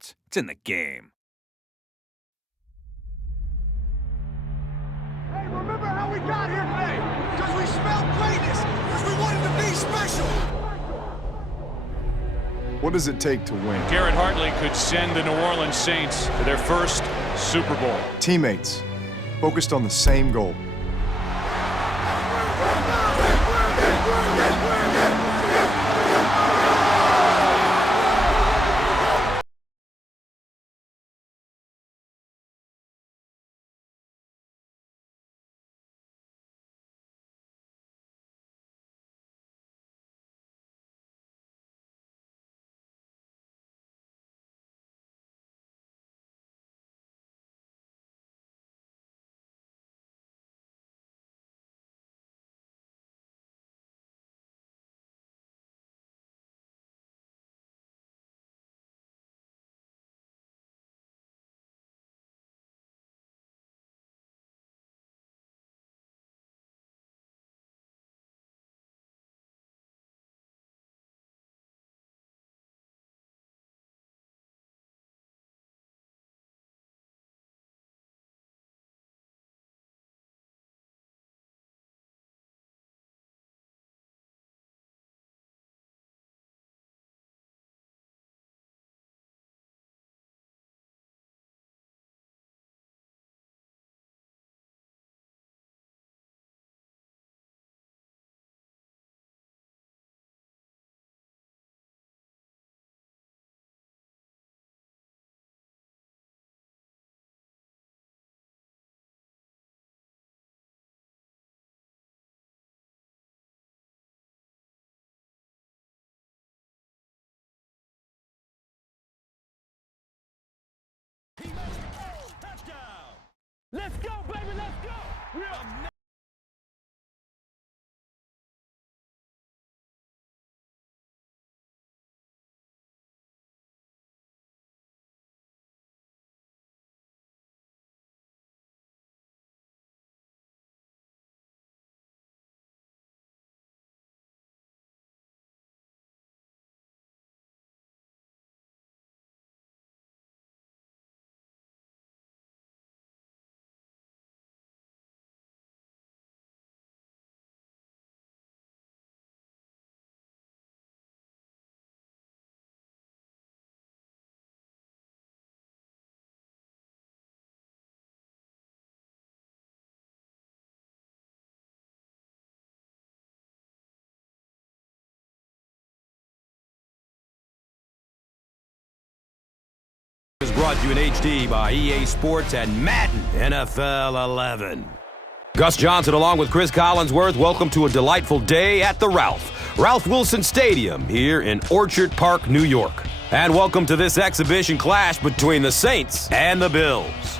sports. It's in the game. Hey, remember how we got here today? Because we smelled greatness. Because we wanted to be special. What does it take to win? Garrett Hartley could send the New Orleans Saints to their first Super Bowl. Teammates, focused on the same goal. Let's go, baby, let's go! Is brought to you in HD by EA Sports and Madden NFL 11. Gus Johnson along with Chris Collinsworth, welcome to a delightful day at the Ralph Wilson Stadium here in Orchard Park, New York. And welcome to this exhibition clash between the Saints and the Bills.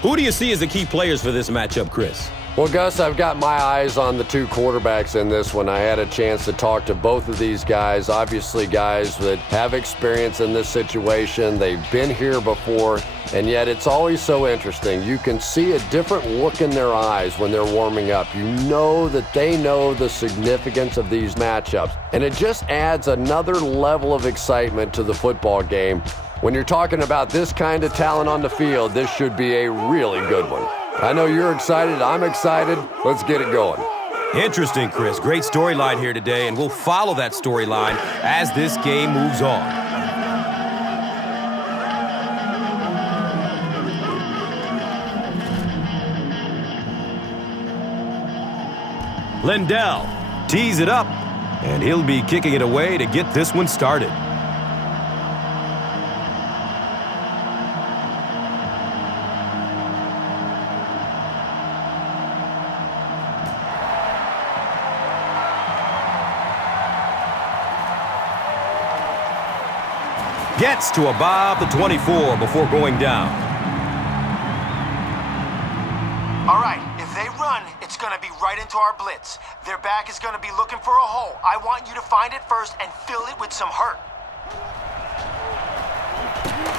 Who do you see as the key players for this matchup, Chris? Well, Gus, I've got my eyes on the two quarterbacks in this one. I had a chance to talk to both of these guys, obviously guys that have experience in this situation. They've been here before, and yet it's always so interesting. You can see a different look in their eyes when they're warming up. You know that they know the significance of these matchups, and it just adds another level of excitement to the football game. When you're talking about this kind of talent on the field, this should be a really good one. I know you're excited. I'm excited. Let's get it going. Interesting, Chris. Great storyline here today, and we'll follow that storyline as this game moves on. Lindell tees it up, and he'll be kicking it away to get this one started. Gets to about the 24 before going down. All right, if they run, it's going to be right into our blitz. Their back is going to be looking for a hole. I want you to find it first and fill it with some hurt.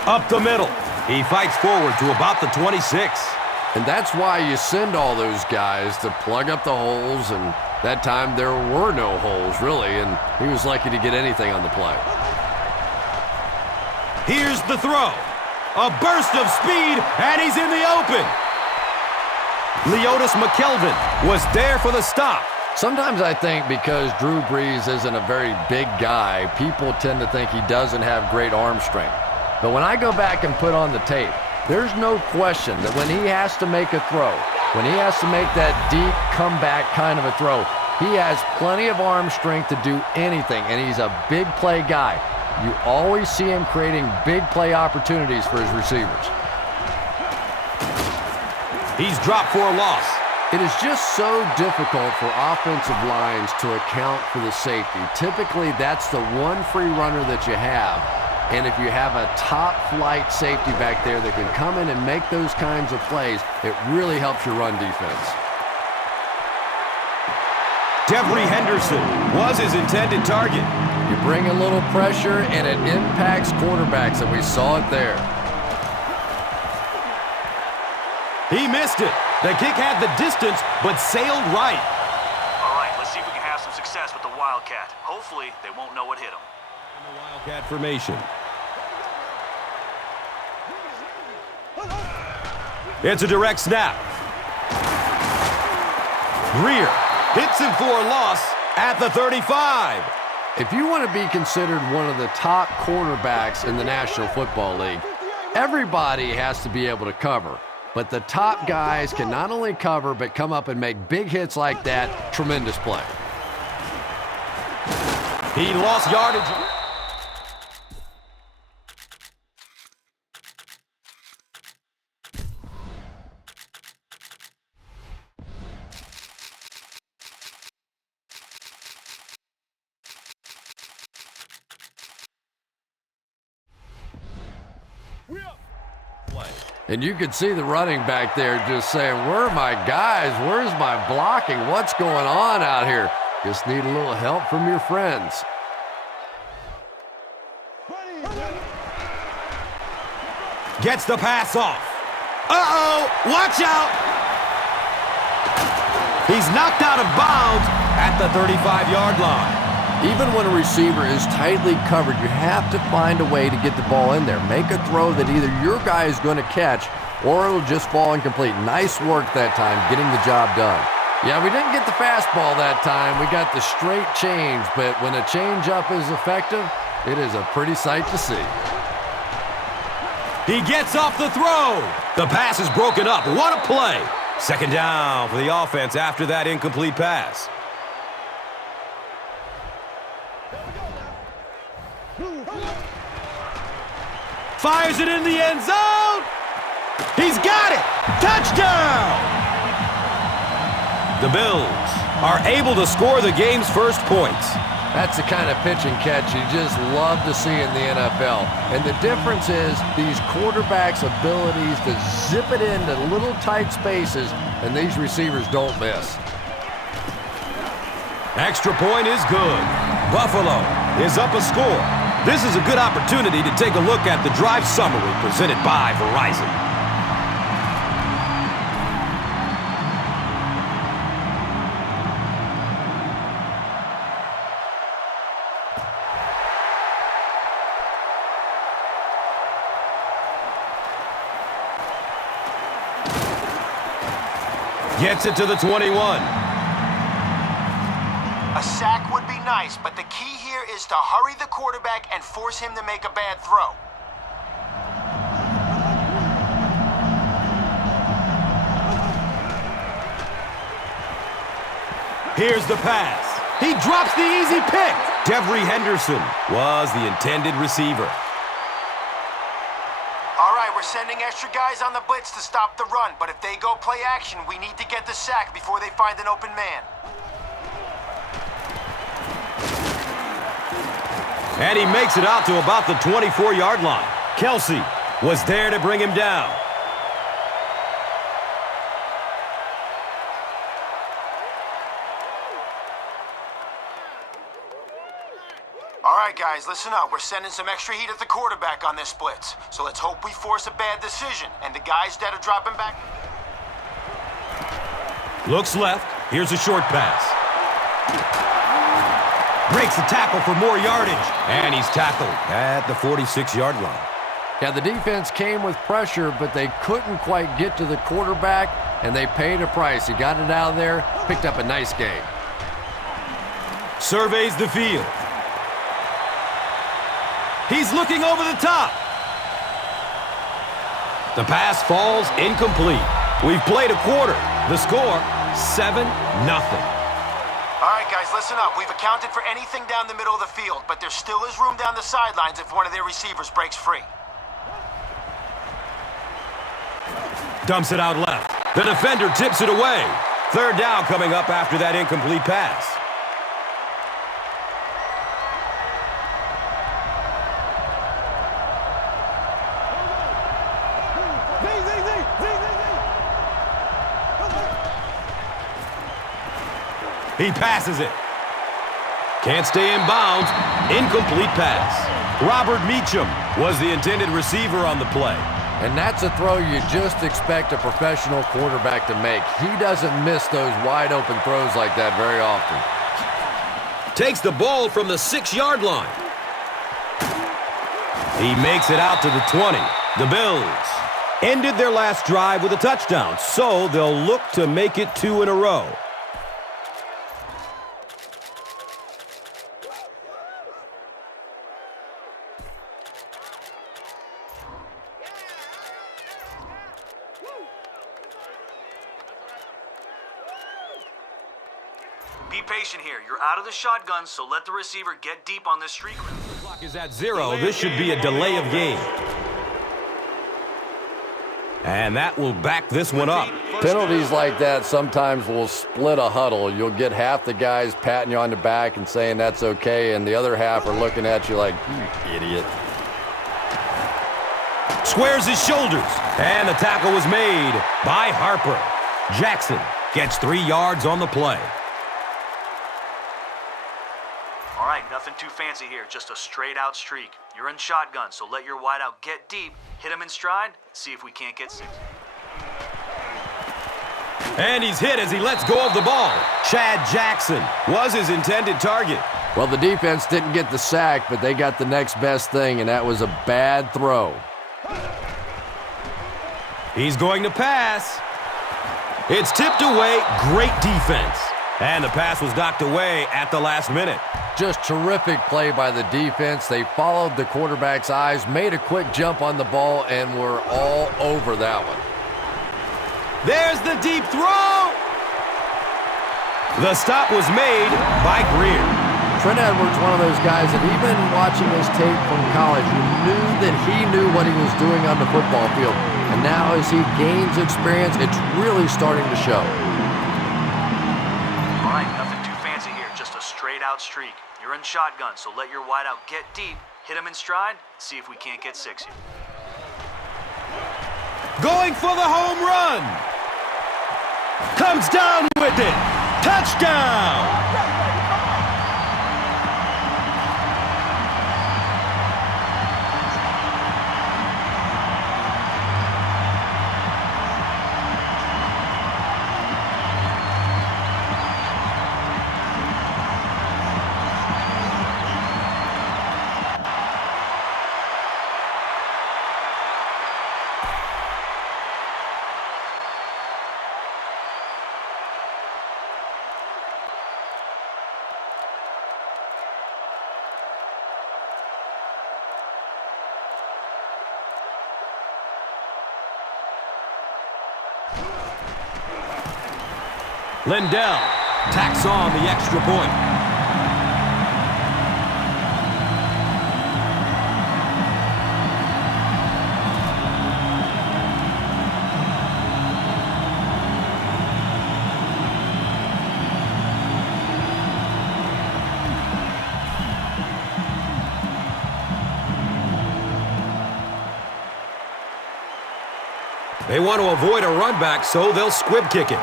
Up the middle. He fights forward to about the 26. And that's why you send all those guys to plug up the holes, and that time there were no holes, really, and he was lucky to get anything on the play. Here's the throw. A burst of speed, and he's in the open. Leotis McKelvin was there for the stop. Sometimes I think because Drew Brees isn't a very big guy, people tend to think he doesn't have great arm strength. But when I go back and put on the tape, there's no question that when he has to make a throw, when he has to make that deep comeback kind of a throw, he has plenty of arm strength to do anything, and he's a big play guy. You always see him creating big play opportunities for his receivers. He's dropped for a loss. It is just so difficult for offensive lines to account for the safety. Typically, that's the one free runner that you have. And if you have a top-flight safety back there that can come in and make those kinds of plays, it really helps your run defense. Devery Henderson was his intended target. You bring a little pressure, and it impacts quarterbacks, and we saw it there. He missed it. The kick had the distance, but sailed right. All right, let's see if we can have some success with the Wildcat. Hopefully, they won't know what hit them. In the Wildcat formation. It's a direct snap. Greer hits him for a loss at the 35. If you want to be considered one of the top cornerbacks in the National Football League, everybody has to be able to cover. But the top guys can not only cover, but come up and make big hits like that. Tremendous play. He lost yardage. And you could see the running back there just saying, where are my guys? Where's my blocking? What's going on out here? Just need a little help from your friends. Gets the pass off. Uh-oh, watch out. He's knocked out of bounds at the 35-yard line. Even when a receiver is tightly covered, you have to find a way to get the ball in there. Make a throw that either your guy is going to catch or it'll just fall incomplete. Nice work that time, getting the job done. Yeah, we didn't get the fastball that time. We got the straight change, but when a change-up is effective, it is a pretty sight to see. He gets off the throw. The pass is broken up. What a play. Second down for the offense after that incomplete pass. Fires it in the end zone. He's got it. Touchdown. The Bills are able to score the game's first points. That's the kind of pitch and catch you just love to see in the NFL. And the difference is these quarterbacks' abilities to zip it into little tight spaces, and these receivers don't miss. Extra point is good. Buffalo is up a score. This is a good opportunity to take a look at the drive summary presented by Verizon. Gets it to the 21. A sack would be nice, but the key here is to hurry the quarterback and force him to make a bad throw. Here's the pass. He drops the easy pick. Devery Henderson was the intended receiver. All right, we're sending extra guys on the blitz to stop the run, but if they go play action, we need to get the sack before they find an open man. And he makes it out to about the 24-yard line. Kelsey was there to bring him down. All right, guys, listen up. We're sending some extra heat at the quarterback on this blitz. So let's hope we force a bad decision. And the guys that are dropping back... Looks left. Here's a short pass. Breaks the tackle for more yardage. And he's tackled at the 46-yard line. Yeah, the defense came with pressure, but they couldn't quite get to the quarterback, and they paid a price. He got it out of there, picked up a nice game. Surveys the field. He's looking over the top. The pass falls incomplete. We've played a quarter. The score, 7-0. All right, guys, listen up. We've accounted for anything down the middle of the field, but there still is room down the sidelines if one of their receivers breaks free. Dumps it out left. The defender tips it away. Third down coming up after that incomplete pass. He passes it. Can't stay in bounds. Incomplete pass. Robert Meacham was the intended receiver on the play. And that's a throw you just expect a professional quarterback to make. He doesn't miss those wide open throws like that very often. Takes the ball from the 6-yard line. He makes it out to the 20. The Bills ended their last drive with a touchdown, so they'll look to make it 2 in a row. Be patient here. You're out of the shotgun, so let the receiver get deep on this streak. Clock is at 0. This should be a delay of game. And that will back this one up. Penalties like that sometimes will split a huddle. You'll get half the guys patting you on the back and saying that's okay, and the other half are looking at you like, you idiot. Squares his shoulders, and the tackle was made by Harper. Jackson gets 3 yards on the play. All right, nothing too fancy here, just a straight-out streak. You're in shotgun, so let your wideout get deep, hit him in stride, see if we can't get 6. And he's hit as he lets go of the ball. Chad Jackson was his intended target. Well, the defense didn't get the sack, but they got the next best thing, and that was a bad throw. He's going to pass. It's tipped away. Great defense. And the pass was knocked away at the last minute. Just terrific play by the defense. They followed the quarterback's eyes, made a quick jump on the ball, and were all over that one. There's the deep throw. The stop was made by Greer. Trent Edwards, one of those guys that even watching his tape from college, you knew that he knew what he was doing on the football field. And now as he gains experience, it's really starting to show. All right, nothing too fancy here, just a straight-out streak. You're in shotgun, so let your wideout get deep, hit him in stride, see if we can't get 6 here. Going for the home run. Comes down with it. Touchdown. Lindell tacks on the extra point. They want to avoid a run back, so they'll squib kick it.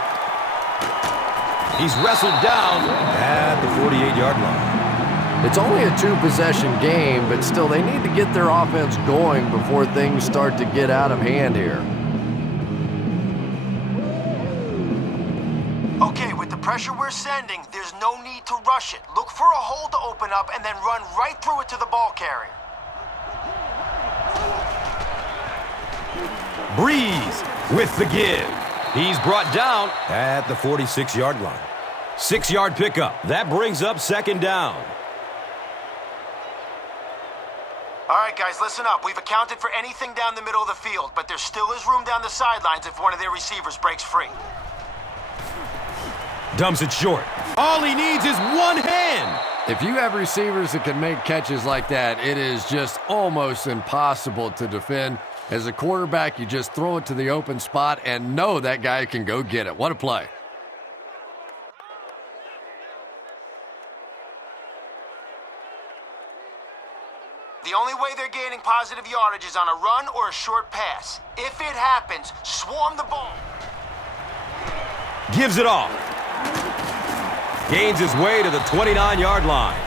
He's wrestled down at the 48-yard line. It's only a 2-possession game, but still they need to get their offense going before things start to get out of hand here. Okay, with the pressure we're sending, there's no need to rush it. Look for a hole to open up and then run right through it to the ball carrier. Breeze with the give. He's brought down at the 46-yard line. 6-yard pickup. That brings up second down. All right, guys, listen up. We've accounted for anything down the middle of the field, but there still is room down the sidelines if one of their receivers breaks free. Dumps it short. All he needs is one hand. If you have receivers that can make catches like that, it is just almost impossible to defend. As a quarterback, you just throw it to the open spot and know that guy can go get it. What a play. The only way they're gaining positive yardage is on a run or a short pass. If it happens, swarm the ball. Gives it off. Gains his way to the 29-yard line.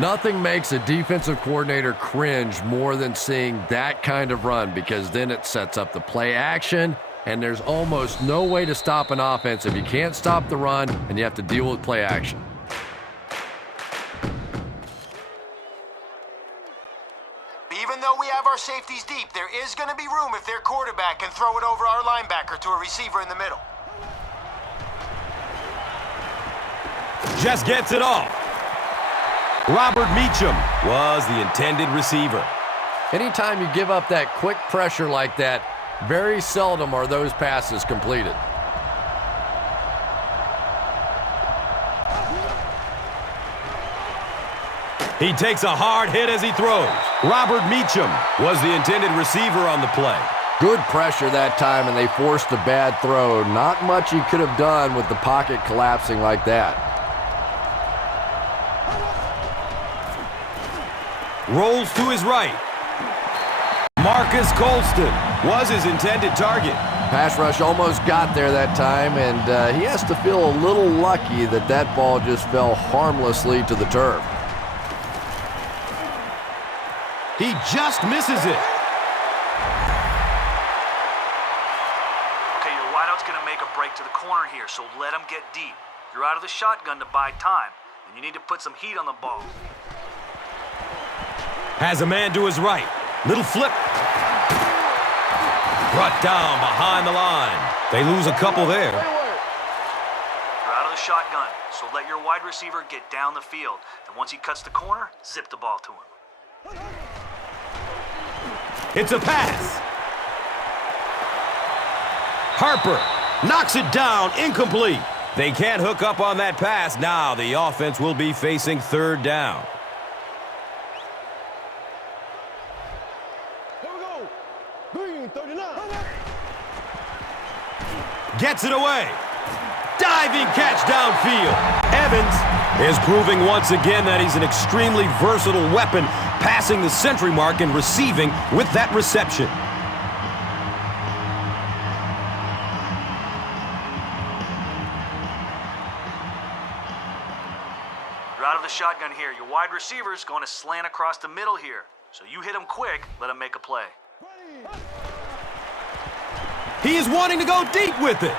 Nothing makes a defensive coordinator cringe more than seeing that kind of run, because then it sets up the play action, and there's almost no way to stop an offense if you can't stop the run and you have to deal with play action. Even though we have our safeties deep, there is going to be room if their quarterback can throw it over our linebacker to a receiver in the middle. Just gets it off. Robert Meacham was the intended receiver. Anytime you give up that quick pressure like that, very seldom are those passes completed. He takes a hard hit as he throws. Robert Meacham was the intended receiver on the play. Good pressure that time, and they forced a bad throw. Not much he could have done with the pocket collapsing like that. Rolls to his right. Marcus Colston was his intended target. Pass rush almost got there that time, and he has to feel a little lucky that that ball just fell harmlessly to the turf. He just misses it. Okay, your wideout's going to make a break to the corner here, so let him get deep. You're out of the shotgun to buy time, and you need to put some heat on the ball. Has a man to his right. Little flip. Brought down behind the line. They lose a couple there. You're out of the shotgun, so let your wide receiver get down the field. And once he cuts the corner, zip the ball to him. It's a pass. Harper knocks it down, incomplete. They can't hook up on that pass. Now the offense will be facing third down. Gets it away. Diving catch downfield. Evans is proving once again that he's an extremely versatile weapon, passing the century mark and receiving with that reception. You're out of the shotgun here. Your wide receiver's going to slant across the middle here. So you hit him quick, let him make a play. He is wanting to go deep with it.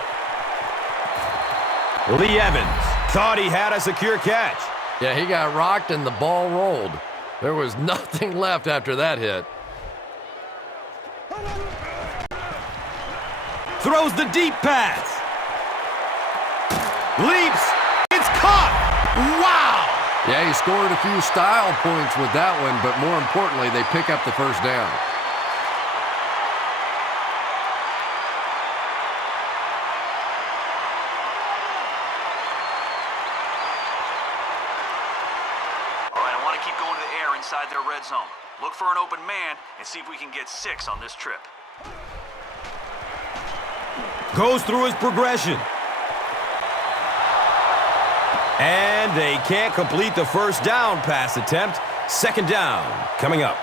Lee Evans thought he had a secure catch. Yeah, he got rocked and the ball rolled. There was nothing left after that hit. Throws the deep pass. Leaps. It's caught. Wow. Yeah, he scored a few style points with that one, but more importantly, they pick up the first down. Inside their red zone. Look for an open man and see if we can get 6 on this trip. Goes through his progression. And they can't complete the first down pass attempt. Second down coming up.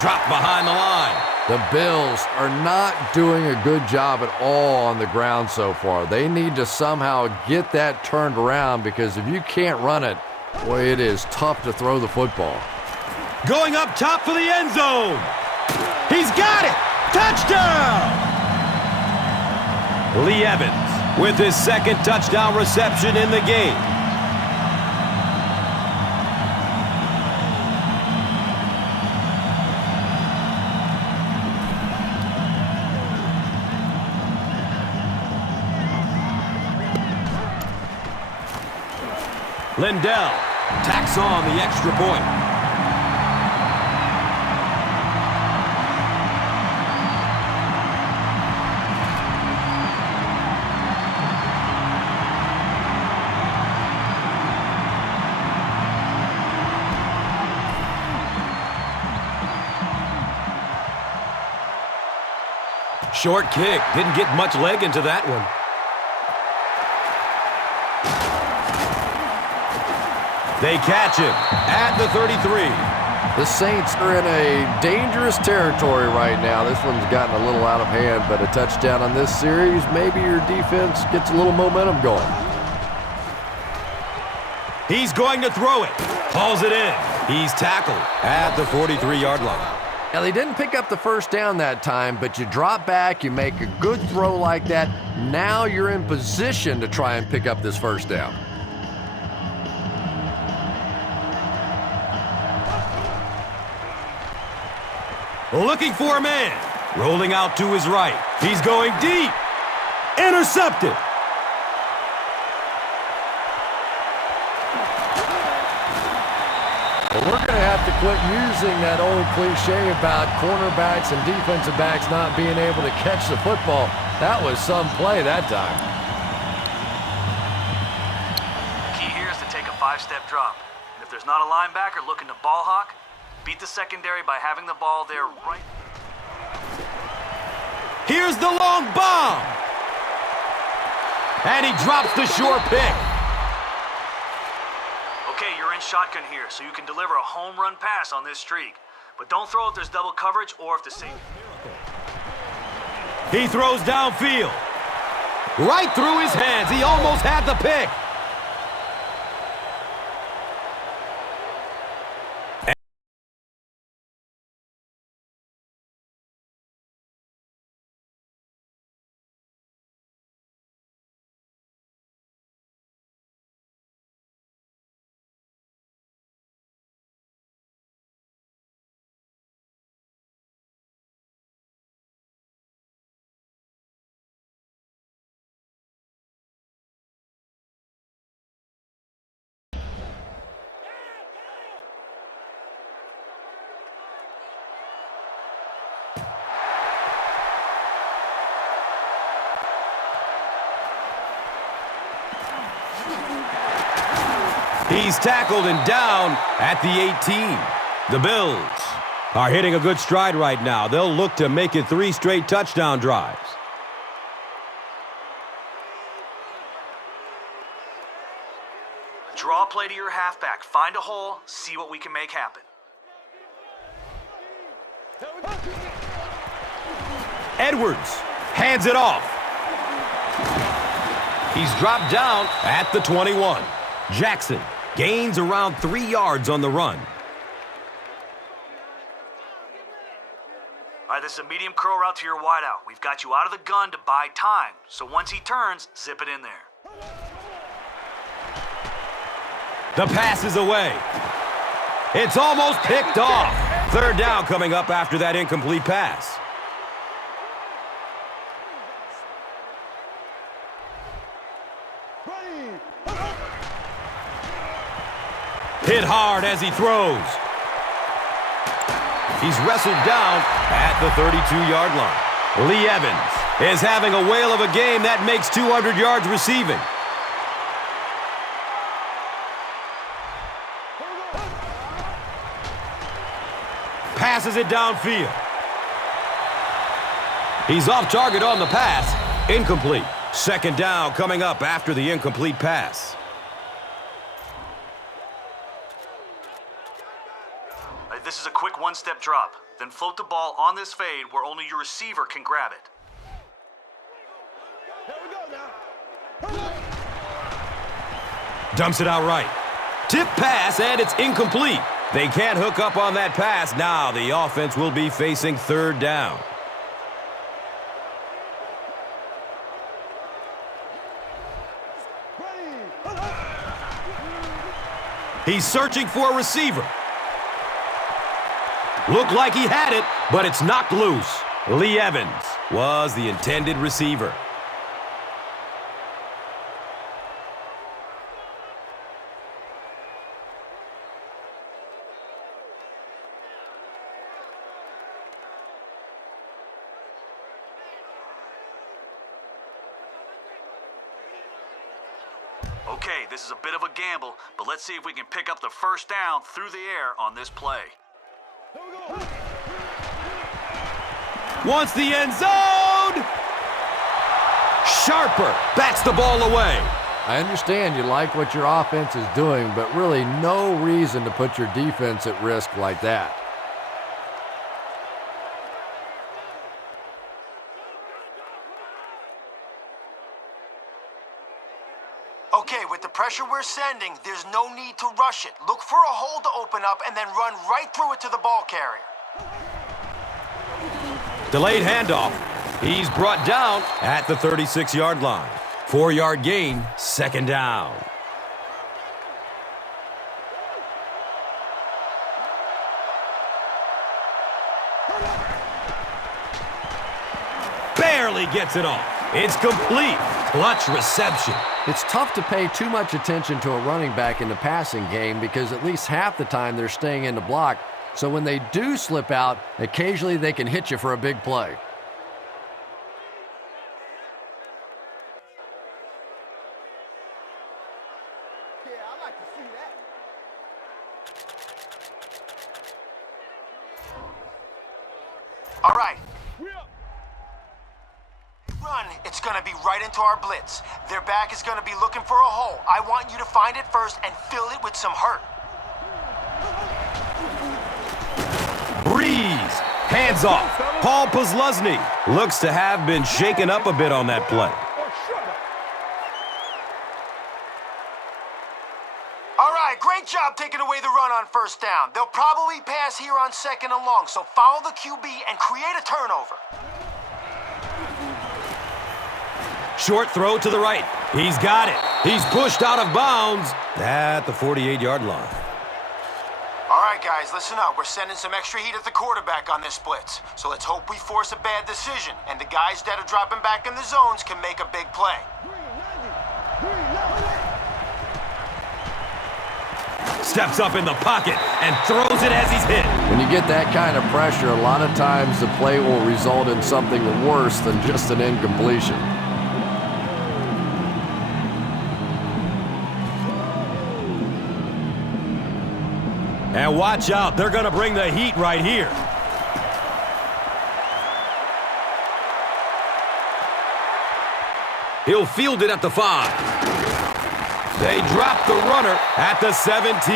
Drop behind the line. The Bills are not doing a good job at all on the ground so far. They need to somehow get that turned around, because if you can't run it, boy, it is tough to throw the football. Going up top for the end zone. He's got it. Touchdown. Lee Evans with his second touchdown reception in the game. Lindell tacks on the extra point. Short kick. Didn't get much leg into that one. They catch him at the 33. The Saints are in a dangerous territory right now. This one's gotten a little out of hand, but a touchdown on this series, maybe your defense gets a little momentum going. He's going to throw it. Hauls it in. He's tackled at the 43-yard line. Now, they didn't pick up the first down that time, but you drop back, you make a good throw like that. Now you're in position to try and pick up this first down. Looking for a man. Rolling out to his right. He's going deep. Intercepted. Well, we're going to have to quit using that old cliche about cornerbacks and defensive backs not being able to catch the football. That was some play that time. Key here is to take a 5-step drop. And if there's not a linebacker looking to ball hawk, beat the secondary by having the ball there right. Here's the long bomb. And he drops the short pick. Okay, you're in shotgun here, so you can deliver a home run pass on this streak. But don't throw if there's double coverage or if the safety. He throws downfield. Right through his hands. He almost had the pick. He's tackled and down at the 18. The Bills are hitting a good stride right now. They'll look to make it 3 straight touchdown drives. Draw a play to your halfback. Find a hole. See what we can make happen. Edwards hands it off. He's dropped down at the 21. Jackson gains around 3 yards on the run. All right, this is a medium curl route to your wideout. We've got you out of the gun to buy time. So once he turns, zip it in there. The pass is away. It's almost picked off. 3rd down coming up after that incomplete pass. Hit hard as he throws. He's wrestled down at the 32-yard line. Lee Evans is having a whale of a game. That makes 200 yards receiving. Passes it downfield. He's off target on the pass. Incomplete. 2nd down coming up after the incomplete pass. This is a quick 1-step drop. Then float the ball on this fade where only your receiver can grab it. Dumps it out right. Tip pass, and it's incomplete. They can't hook up on that pass. Now the offense will be facing 3rd down. He's searching for a receiver. Looked like he had it, but it's knocked loose. Lee Evans was the intended receiver. Okay, this is a bit of a gamble, but let's see if we can pick up the first down through the air on this play. Wants the end zone! Sharper bats the ball away. I understand you like what your offense is doing, but really no reason to put your defense at risk like that. Okay, with the pressure we're sending, there's no need to rush it. Look for a hole to open up and then run right through it to the ball carrier. Delayed handoff. He's brought down at the 36-yard line. 4-yard gain, second down. Barely gets it off. It's complete. Clutch reception. It's tough to pay too much attention to a running back in the passing game because at least half the time they're staying in the block. So when they do slip out, occasionally they can hit you for a big play. All right. Run, it's going to be right into our blitz. Their back is going to be looking for a hole. I want you to find it first and fill it with some hurt. Breeze. Hands off. Paul Posluszny looks to have been shaken up a bit on that play. All right, great job taking away the run on first down. They'll probably pass here on second and long, so follow the QB and create a turnover. Short throw to the right. He's got it. He's pushed out of bounds at the 48-yard line. All right, guys, listen up. We're sending some extra heat at the quarterback on this blitz. So let's hope we force a bad decision, and the guys that are dropping back in the zones can make a big play. Steps up in the pocket and throws it as he's hit. When you get that kind of pressure, a lot of times the play will result in something worse than just an incompletion. And watch out, they're going to bring the heat right here. He'll field it at the 5. They drop the runner at the 17.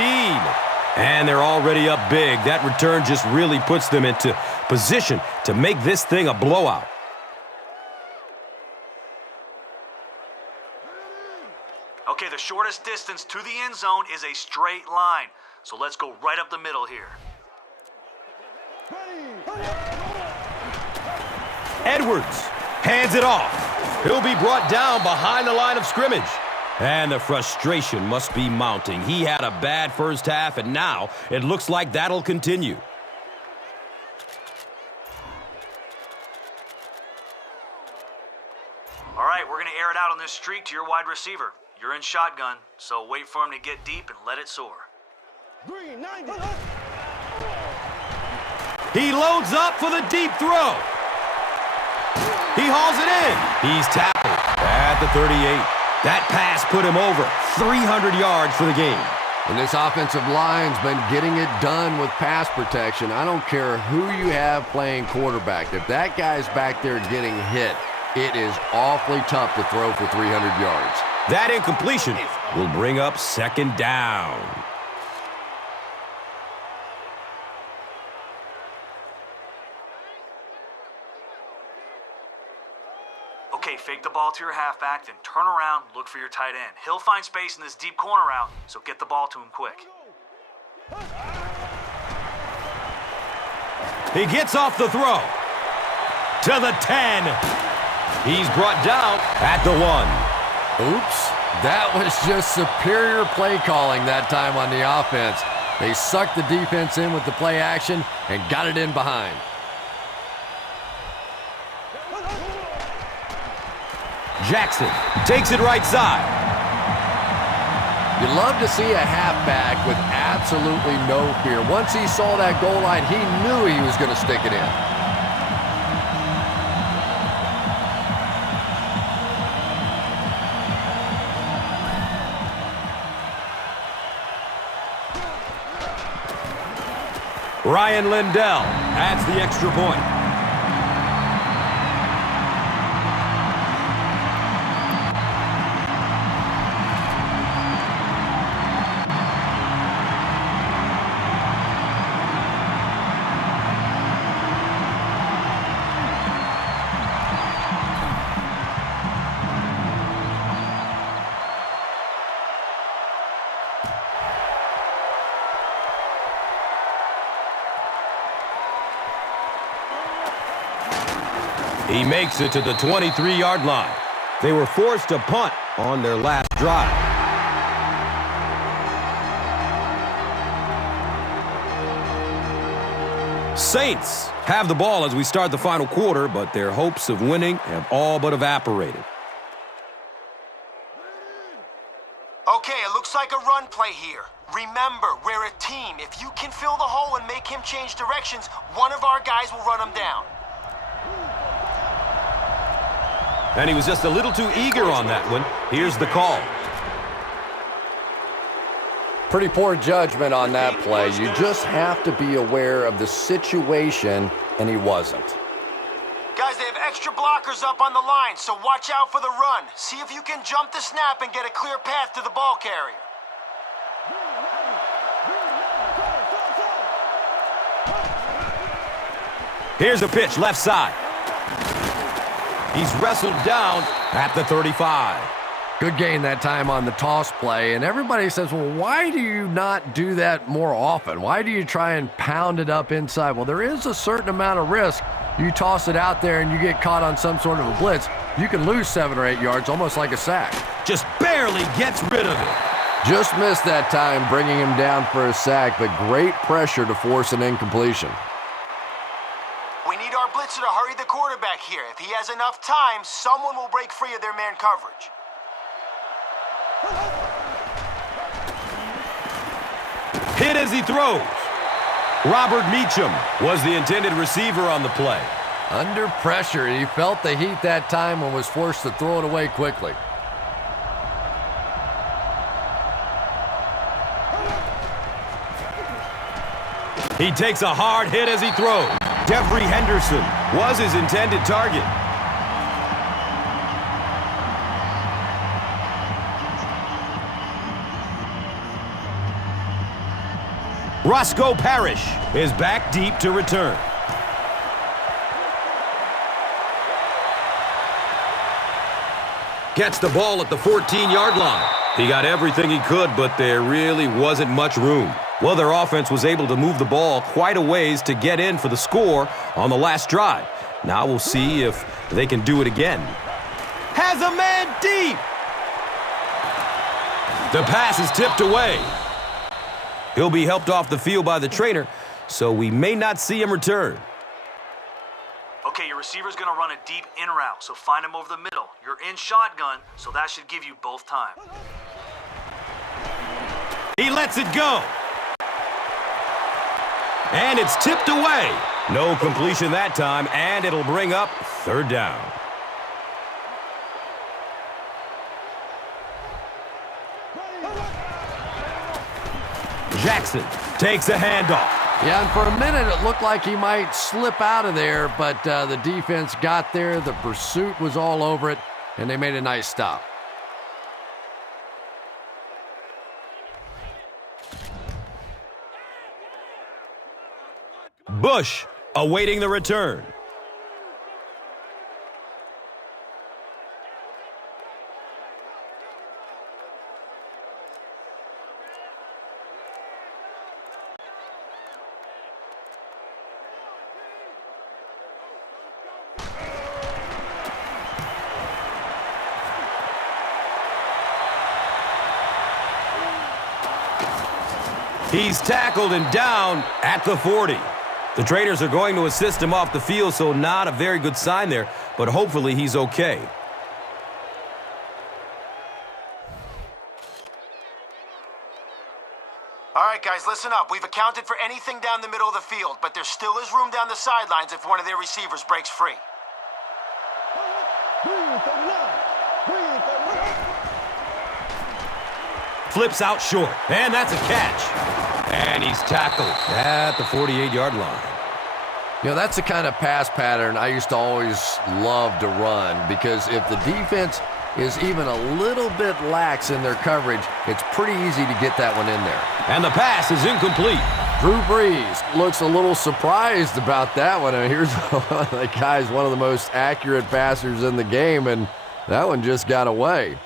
And they're already up big. That return just really puts them into position to make this thing a blowout. Okay, the shortest distance to the end zone is a straight line. So let's go right up the middle here. Edwards hands it off. He'll be brought down behind the line of scrimmage. And the frustration must be mounting. He had a bad first half, and now it looks like that'll continue. All right, we're going to air it out on this streak to your wide receiver. You're in shotgun, so wait for him to get deep and let it soar. He loads up for the deep throw. He hauls it in. He's tackled at the 38. That pass put him over 300 yards for the game. And this offensive line's been getting it done with pass protection. I don't care who you have playing quarterback. If that guy's back there getting hit, it is awfully tough to throw for 300 yards. That incompletion will bring up second down. Okay, fake the ball to your halfback, then turn around, look for your tight end. He'll find space in this deep corner route, so get the ball to him quick. He gets off the throw. To the 10. He's brought down at the 1. Oops, that was just superior play calling that time on the offense. They sucked the defense in with the play action and got it in behind. Jackson takes it right side. You love to see a halfback with absolutely no fear. Once he saw that goal line, he knew he was going to stick it in. Ryan Lindell adds the extra point. He makes it to the 23-yard line. They were forced to punt on their last drive. Saints have the ball as we start the final quarter, but their hopes of winning have all but evaporated. Okay, it looks like a run play here. Remember, we're a team. If you can fill the hole and make him change directions, one of our guys will run him down. And he was just a little too eager on that one. Here's the call. Pretty poor judgment on that play. You just have to be aware of the situation, and he wasn't. Guys, they have extra blockers up on the line, so watch out for the run. See if you can jump the snap and get a clear path to the ball carrier. Here's a pitch, left side. He's wrestled down at the 35. Good gain that time on the toss play, and everybody says, well, why do you not do that more often? Why do you try and pound it up inside? Well, there is a certain amount of risk. You toss it out there and you get caught on some sort of a blitz, you can lose 7 or 8 yards, almost like a sack. Just barely gets rid of it. Just missed that time, bringing him down for a sack, but great pressure to force an incompletion. We need our blitzer to hurry the quarterback here. If he has enough time, someone will break free of their man coverage. Hit as he throws. Robert Meacham was the intended receiver on the play. Under pressure, he felt the heat that time and was forced to throw it away quickly. He takes a hard hit as he throws. Devery Henderson was his intended target. Roscoe Parrish is back deep to return. Gets the ball at the 14-yard line. He got everything he could, but there really wasn't much room. Well, their offense was able to move the ball quite a ways to get in for the score on the last drive. Now we'll see if they can do it again. Has a man deep. The pass is tipped away. He'll be helped off the field by the trainer, so we may not see him return. Okay, your receiver's going to run a deep in route, so find him over the middle. You're in shotgun, so that should give you both time. He lets it go. And it's tipped away. No completion that time, and it'll bring up 3rd down. Jackson takes a handoff. Yeah, and for a minute it looked like he might slip out of there, but the defense got there, the pursuit was all over it, and they made a nice stop. Bush awaiting the return. He's tackled and down at the 40. The trainers are going to assist him off the field, so not a very good sign there, but hopefully he's okay. All right, guys, listen up. We've accounted for anything down the middle of the field, but there still is room down the sidelines if one of their receivers breaks free. Flips out short, and that's a catch. And he's tackled at the 48-yard line. You know, that's the kind of pass pattern I used to always love to run, because if the defense is even a little bit lax in their coverage, it's pretty easy to get that one in there. And the pass is incomplete. Drew Brees looks a little surprised about that one. And here's one of the guys, one of the most accurate passers in the game, and that one just got away.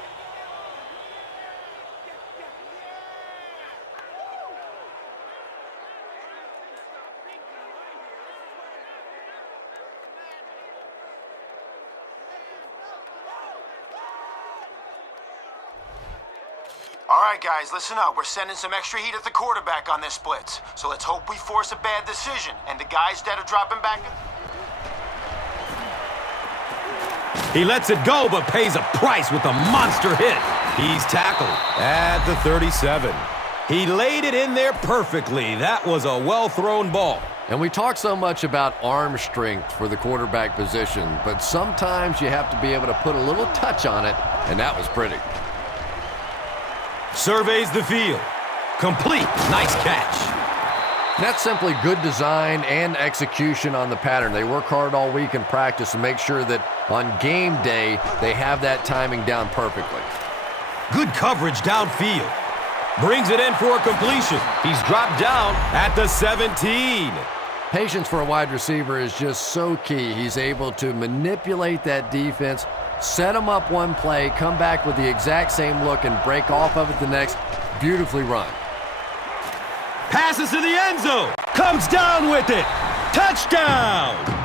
All right, guys, listen up. We're sending some extra heat at the quarterback on this blitz. So let's hope we force a bad decision. And the guys that are dropping back... He lets it go, but pays a price with a monster hit. He's tackled at the 37. He laid it in there perfectly. That was a well-thrown ball. And we talk so much about arm strength for the quarterback position, but sometimes you have to be able to put a little touch on it, and that was pretty. Surveys the field. Complete. Nice catch. That's simply good design and execution on the pattern. They work hard all week in practice to make sure that on game day, they have that timing down perfectly. Good coverage downfield. Brings it in for a completion. He's dropped down at the 17. Patience for a wide receiver is just so key. He's able to manipulate that defense, set them up one play, come back with the exact same look, and break off of it the next. Beautifully run. Passes to the end zone. Comes down with it. Touchdown!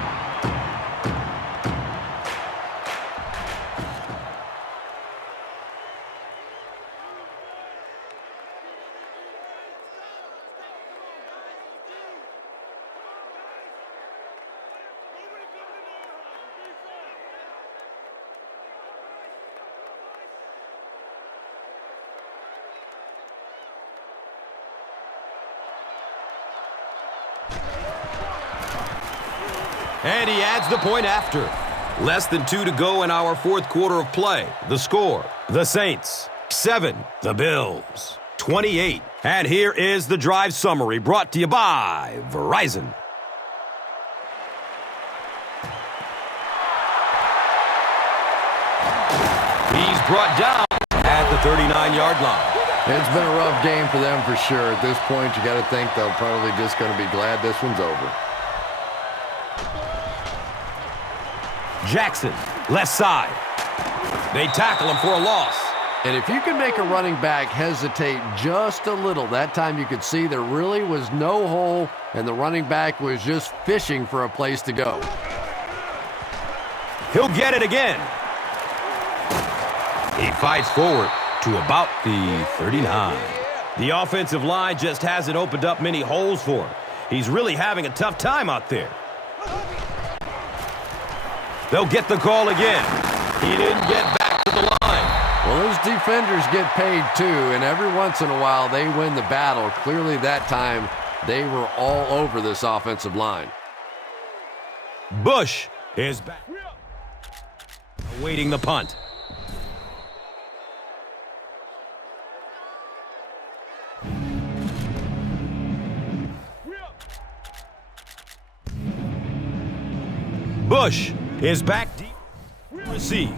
And he adds the point after. Less than 2 to go in our fourth quarter of play. The score, the Saints, 7, the Bills, 28. And here is the drive summary brought to you by Verizon. He's brought down at the 39-yard line. It's been a rough game for them for sure. At this point, you got to think they're probably just going to be glad this one's over. Jackson, left side. They tackle him for a loss. And if you can make a running back hesitate just a little, that time you could see there really was no hole, and the running back was just fishing for a place to go. He'll get it again. He fights forward to about the 39. The offensive line just hasn't opened up many holes for him. He's really having a tough time out there. They'll get the call again. He didn't get back to the line. Well, those defenders get paid too, and every once in a while they win the battle. Clearly that time they were all over this offensive line. Bush is back. Awaiting the punt. Bush is back deep. Receive.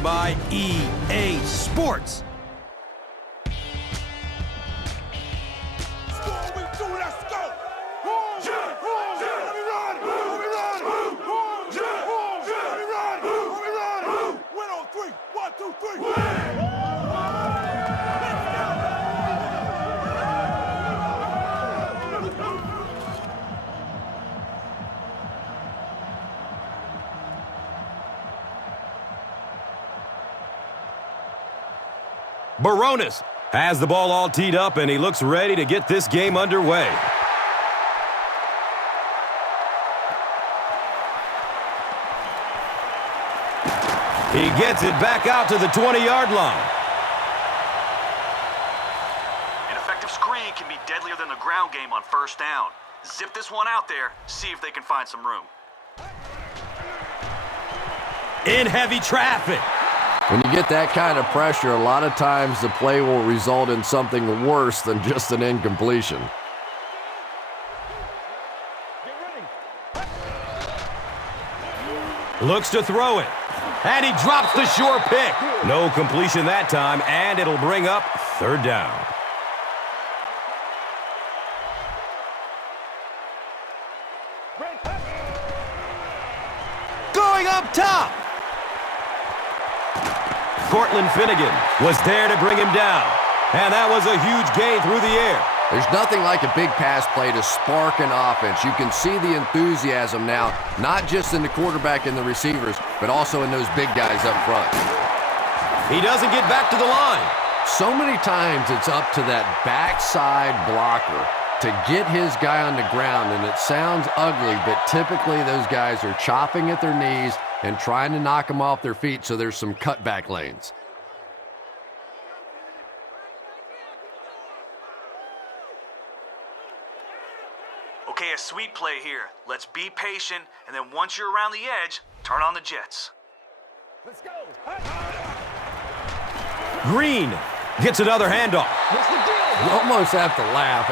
By EA Sports. Baronis has the ball all teed up, and he looks ready to get this game underway. He gets it back out to the 20-yard line. An effective screen can be deadlier than the ground game on first down. Zip this one out there, see if they can find some room. In heavy traffic. When you get that kind of pressure, a lot of times the play will result in something worse than just an incompletion. Looks to throw it. And he drops the sure pick. No completion that time, and it'll bring up third down. Going up top. Cortland Finnegan was there to bring him down. And that was a huge gain through the air. There's nothing like a big pass play to spark an offense. You can see the enthusiasm now, not just in the quarterback and the receivers, but also in those big guys up front. He doesn't get back to the line. So many times it's up to that backside blocker to get his guy on the ground, and it sounds ugly, but typically those guys are chopping at their knees and trying to knock them off their feet, so there's some cutback lanes. Okay, a sweet play here. Let's be patient, and then once you're around the edge, turn on the jets. Let's go. Green gets another handoff. What's the deal? You almost have to laugh